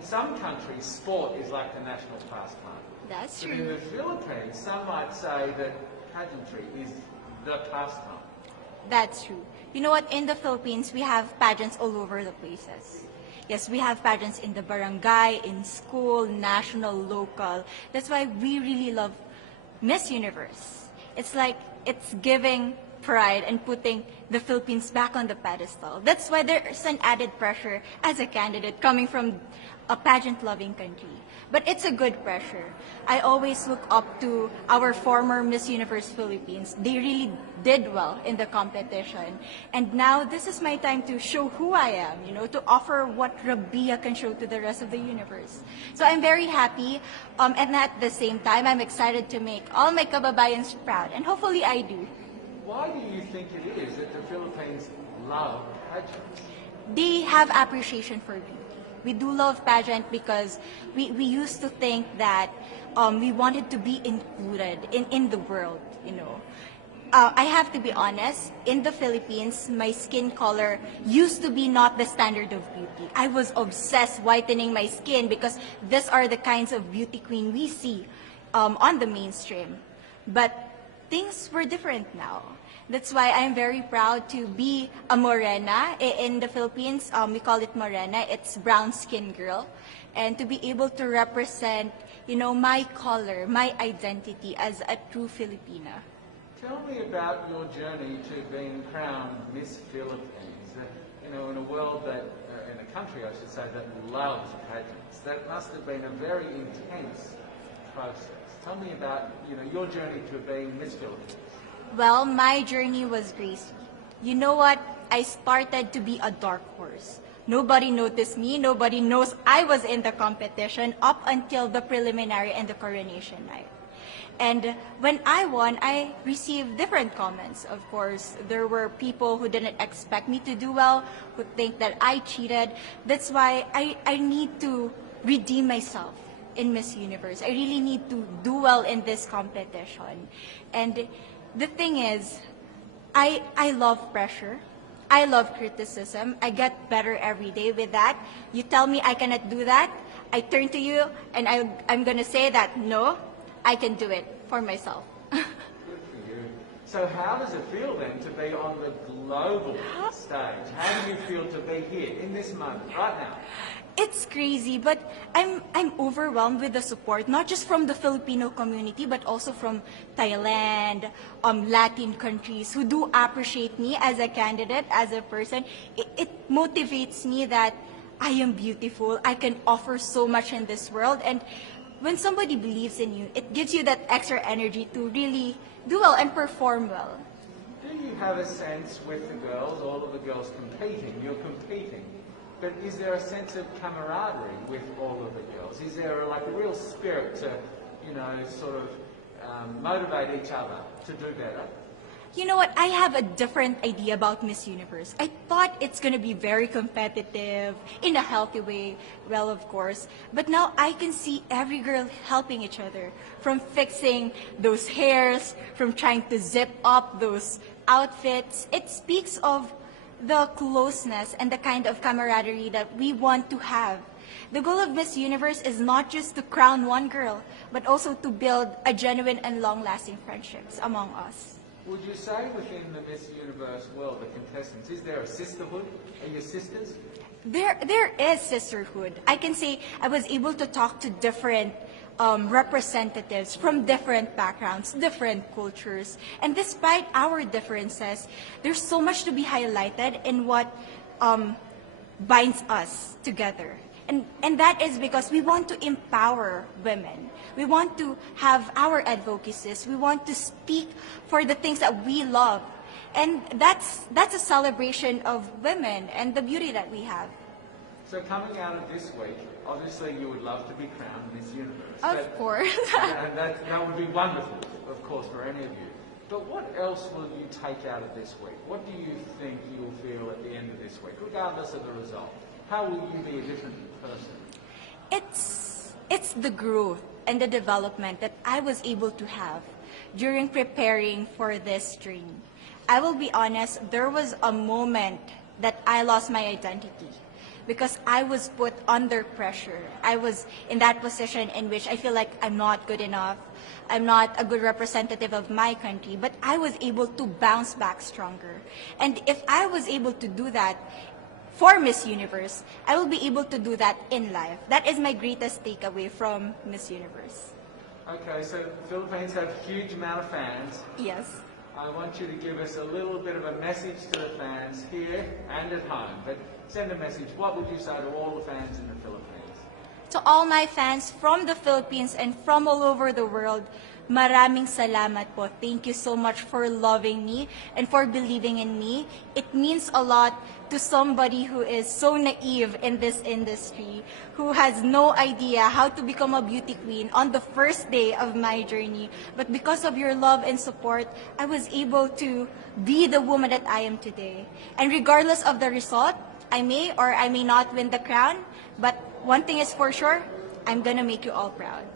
in some countries, sport is like the national pastime. That's But in true. the Philippines, some might say that pageantry is the pastime. That's true. You know what? In the Philippines, we have pageants all over the places. Yes, we have pageants in the barangay, in school, national, local. That's why we really love Miss Universe. It's like it's giving pride and putting the Philippines back on the pedestal. That's why there's an added pressure as a candidate coming from a pageant-loving country. But it's a good pressure. I always look up to our former Miss Universe Philippines. They really did well in the competition. And now this is my time to show who I am, to offer what Rabiya can show to the rest of the universe. So I'm very happy, and at the same time, I'm excited to make all my kababayans proud, and hopefully I do. Why do you think it is that the Philippines love pageants? They have appreciation for beauty. We do love pageant because we used to think that we wanted to be included in the world, I have to be honest, in the Philippines, my skin color used to be not the standard of beauty. I was obsessed whitening my skin because these are the kinds of beauty queen we see on the mainstream. But things were different now. That's why I'm very proud to be a morena. In the Philippines, we call it morena. It's brown skin girl. And to be able to represent, my color, my identity as a true Filipina. Tell me about your journey to being crowned Miss Philippines. In a world that, in a country I should say, that loves pageants. That must have been a very intense process. Tell me about, your journey to being Miss Philippines. Well, my journey was crazy. You know what? I started to be a dark horse. Nobody noticed me. Nobody knows I was in the competition up until the preliminary and the coronation night. And when I won, I received different comments. Of course, there were people who didn't expect me to do well, who think that I cheated. That's why I need to redeem myself in Miss Universe. I really need to do well in this competition. And the thing is, I love pressure. I love criticism. I get better every day with that. You tell me I cannot do that, I turn to you and I'm going to say that, no, I can do it for myself. Good for you. So how does it feel then to be on the global stage? How do you feel to be here in this moment, right now? It's crazy, but I'm overwhelmed with the support, not just from the Filipino community, but also from Thailand, Latin countries who do appreciate me as a candidate, as a person. It motivates me that I am beautiful, I can offer so much in this world, and when somebody believes in you, it gives you that extra energy to really do well and perform well. Do you have a sense with the girls, all of the girls competing, you're competing, but is there a sense of camaraderie with all of the girls? Is there a real spirit to, sort of motivate each other to do better? You know what? I have a different idea about Miss Universe. I thought it's going to be very competitive, in a healthy way, well, of course. But now I can see every girl helping each other, from fixing those hairs, from trying to zip up those outfits. It speaks of the closeness and the kind of camaraderie that we want to have. The goal of Miss Universe is not just to crown one girl, but also to build a genuine and long-lasting friendships among us. Would you say within the Miss Universe world, the contestants, is there a sisterhood? Are you sisters? There is sisterhood. I can say I was able to talk to different representatives from different backgrounds, different cultures. And despite our differences, there's so much to be highlighted in what binds us together. And that is because we want to empower women. We want to have our advocacies. We want to speak for the things that we love. And that's a celebration of women and the beauty that we have. So coming out of this week, obviously you would love to be crowned Miss Universe. Of course. And that would be wonderful, of course, for any of you. But what else will you take out of this week? What do you think you'll feel at the end of this week, regardless of the result? How will you be a different person? It's the growth and the development that I was able to have during preparing for this dream. I will be honest, there was a moment that I lost my identity. because I was put under pressure. I was in that position in which I feel like I'm not good enough. I'm not a good representative of my country, but I was able to bounce back stronger. And if I was able to do that for Miss Universe, I will be able to do that in life. That is my greatest takeaway from Miss Universe. Okay, so the Philippines have a huge amount of fans. Yes. I want you to give us a little bit of a message to the fans here and at home. But send a message. What would you say to all the fans in the Philippines? To all my fans from the Philippines and from all over the world, maraming salamat po. Thank you so much for loving me and for believing in me. It means a lot to somebody who is so naive in this industry, who has no idea how to become a beauty queen on the first day of my journey. But because of your love and support, I was able to be the woman that I am today. And regardless of the result, I may or I may not win the crown, but one thing is for sure, I'm gonna make you all proud.